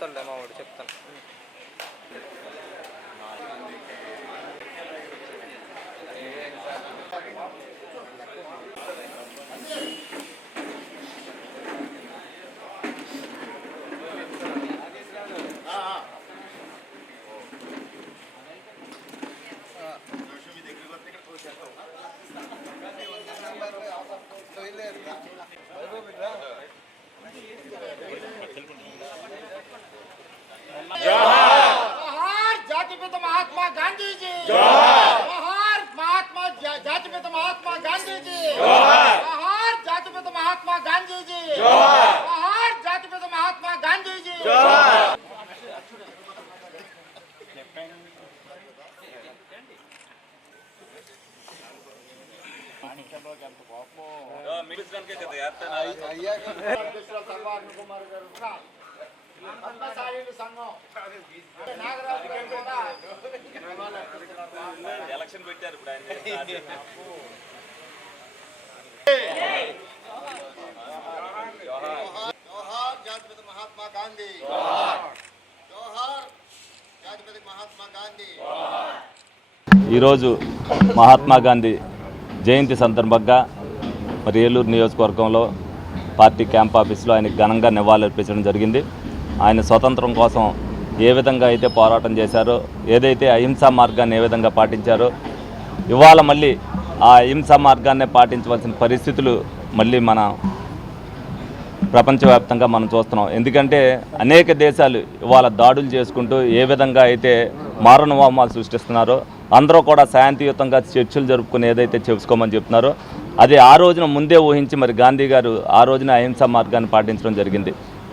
మాట్లాడతాడులే మా వాడు, చెప్తాను. जोहार जातिपिता महात्मा गांधी जी, जोहार महात्मा जातिपिता महात्मा गांधी जी, जोहार जातिपिता महात्मा गांधी जी, जोहार जातिपिता महात्मा गांधी जी. ఎలక్షన్ పెట్టారు ఇప్పుడు ఆయన. जोहार जातिपिता महात्मा गांधी, जोहार जातिपिता महात्मा गांधी. ఈరోజు మహాత్మా గాంధీ జయంతి సందర్భంగా మరి ఏలూరు నియోజకవర్గంలో పార్టీ క్యాంప్ ఆఫీస్లో ఆయనకు ఘనంగా నివాళులర్పించడం జరిగింది. ఆయన స్వతంత్రం కోసం ఏ విధంగా అయితే పోరాటం చేశారో, ఏదైతే అహింసా మార్గాన్ని ఏ విధంగా పాటించారో, ఇవాళ మళ్ళీ ఆ అహింసా మార్గాన్నే పాటించవలసిన పరిస్థితులు మళ్ళీ మన ప్రపంచవ్యాప్తంగా మనం చూస్తున్నాం. ఎందుకంటే అనేక దేశాలు ఇవాళ దాడులు చేసుకుంటూ ఏ విధంగా అయితే మారణహోమాలు సృష్టిస్తున్నారో, అందరూ కూడా శాంతియుతంగా చర్చలు జరుపుకుని ఏదైతే చేసుకోమని చెప్తున్నారో అది ఆ రోజున ముందే ఊహించి మరి గాంధీ గారు ఆ రోజున అహింసా మార్గాన్ని పాటించడం జరిగింది.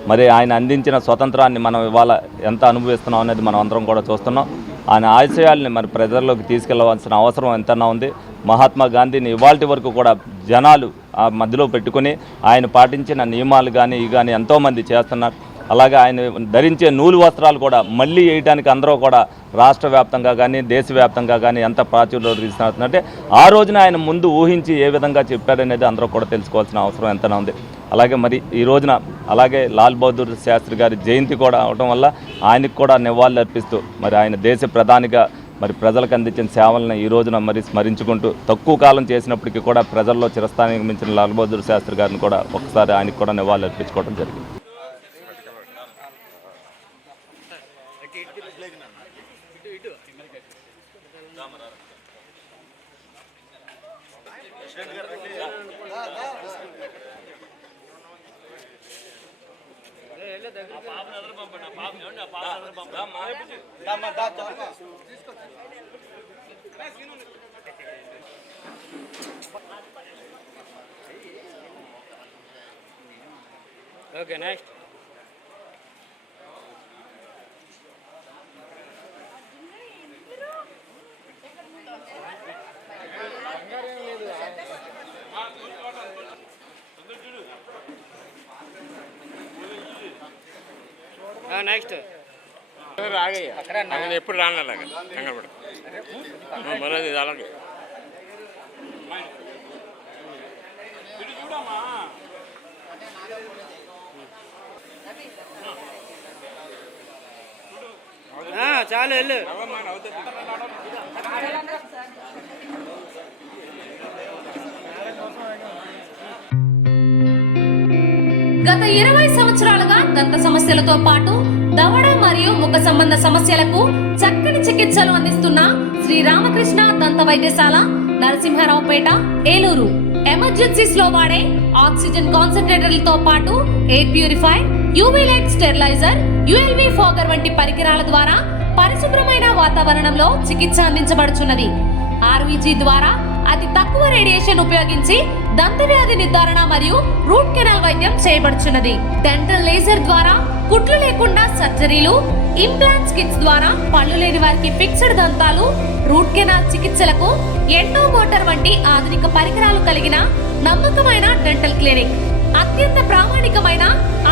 మరి ఆయన అందించిన స్వతంత్రాన్ని మనం ఇవాళ ఎంత అనుభవిస్తున్నాం అనేది మనం అందరం కూడా చూస్తున్నాం. ఆయన ఆశయాల్ని మరి ప్రజల్లోకి తీసుకెళ్లవలసిన అవసరం ఎంతైనా ఉంది. మహాత్మా గాంధీని ఇవాల్టి వరకు కూడా జనాలు ఆ మధ్యలో పెట్టుకుని ఆయన పాటించిన నియమాలు కానీ ఇవి కానీ ఎంతోమంది చేస్తున్నారు. అలాగే ఆయన ధరించే నూలు వస్త్రాలు కూడా మళ్ళీ వేయడానికి అందరూ కూడా రాష్ట్ర వ్యాప్తంగా కానీ దేశవ్యాప్తంగా కానీ ఎంత ప్రాచుర్యం తీసుకున్నారంటే ఆ రోజున ఆయన ముందు ఊహించి ఏ విధంగా చెప్పారనేది అందరూ కూడా తెలుసుకోవాల్సిన అవసరం ఎంతైనా ఉంది. అలాగే మరి ఈ రోజున అలాగే లాల్ బహదూర్ శాస్త్రి గారి జయంతి కూడా అవడం వల్ల ఆయనకు కూడా నివాళులు అర్పిస్తూ మరి ఆయన దేశ ప్రధానిగా మరి ప్రజలకు అందించిన సేవలను ఈ రోజున మరి స్మరించుకుంటూ తక్కువ కాలం చేసినప్పటికీ కూడా ప్రజల్లో చిరస్థాయికి మించిన లాల్ బహదూర్ శాస్త్రి గారిని కూడా ఒకసారి ఆయనకు కూడా నివాళులు అర్పించుకోవడం జరిగింది. Okay next. నెక్స్ట్ ఎప్పుడు రానలాగా కంగారు మనది అలాగే చాలు వెళ్ళు. గత 20 సంవత్సరాలుగా దంత సమస్యలతో పాటు దవడ మరియు ముఖ సంబంధ సమస్యలకు చక్కని చికిత్సలు అందిస్తున్న శ్రీ రామకృష్ణ దంత వైద్యశాల, నరసింహారావుపేట, ఏలూరు. ఎమర్జెన్సీస్ లో వాడే ఆక్సిజన్ కాన్సంట్రేటర్లతో పాటు air purifier, UV light steriliser, ULV fogger వంటి పరికరాల ద్వారా పరిశుభ్రమైన వాతావరణంలో చికిత్స అందించబడుచున్నది. ఆర్వీజీ ద్వారా అతి తక్కువ రేడియేషన్ ఉపయోగించి దంత వ్యాధి నిర్ధారణ మరియు రూట్ కెనాల్ వైద్యం చేయబడుచున్నది. డెంటల్ లేజర్ ద్వారా కుట్లు లేకుండా సర్జరీలు, ఇంప్లాంట్స్ కిట్స్ ద్వారా పళ్ళు లేని వారికి ఫిక్స్డ్ దంతాలు, రూట్ కెనాల్ చికిత్సలకు ఎండో మోటార్ వంటి ఆధునిక పరికరాలు కలిగిన నమ్మకమైన డెంటల్ క్లినిక్. అత్యంత ప్రామాణికమైన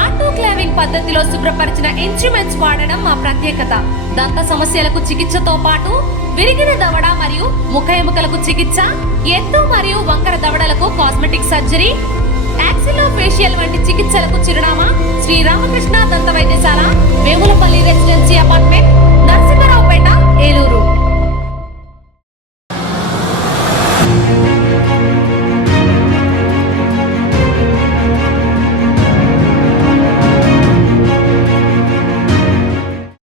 ఆటోక్లావింగ్ పద్ధతిలో శుభ్రపరిచిన ఇన్స్ట్రుమెంట్స్ వాడడం మా ప్రత్యేకత. దంత సమస్యలకు చికిత్సతో పాటు విరిగిన దవడ మరియు ముఖ ఎముకలకు చికిత్స, ఎత్తు మరియు వంకర దవడలకు కాస్మెటిక్ సర్జరీ, యాక్సిలో ఫేషియల్ వంటి చికిత్సలకు చిరునామా శ్రీ రామకృష్ణ దంత వైద్యశాల, వేములపల్లి రెసిడెన్సీ అపార్ట్మెంట్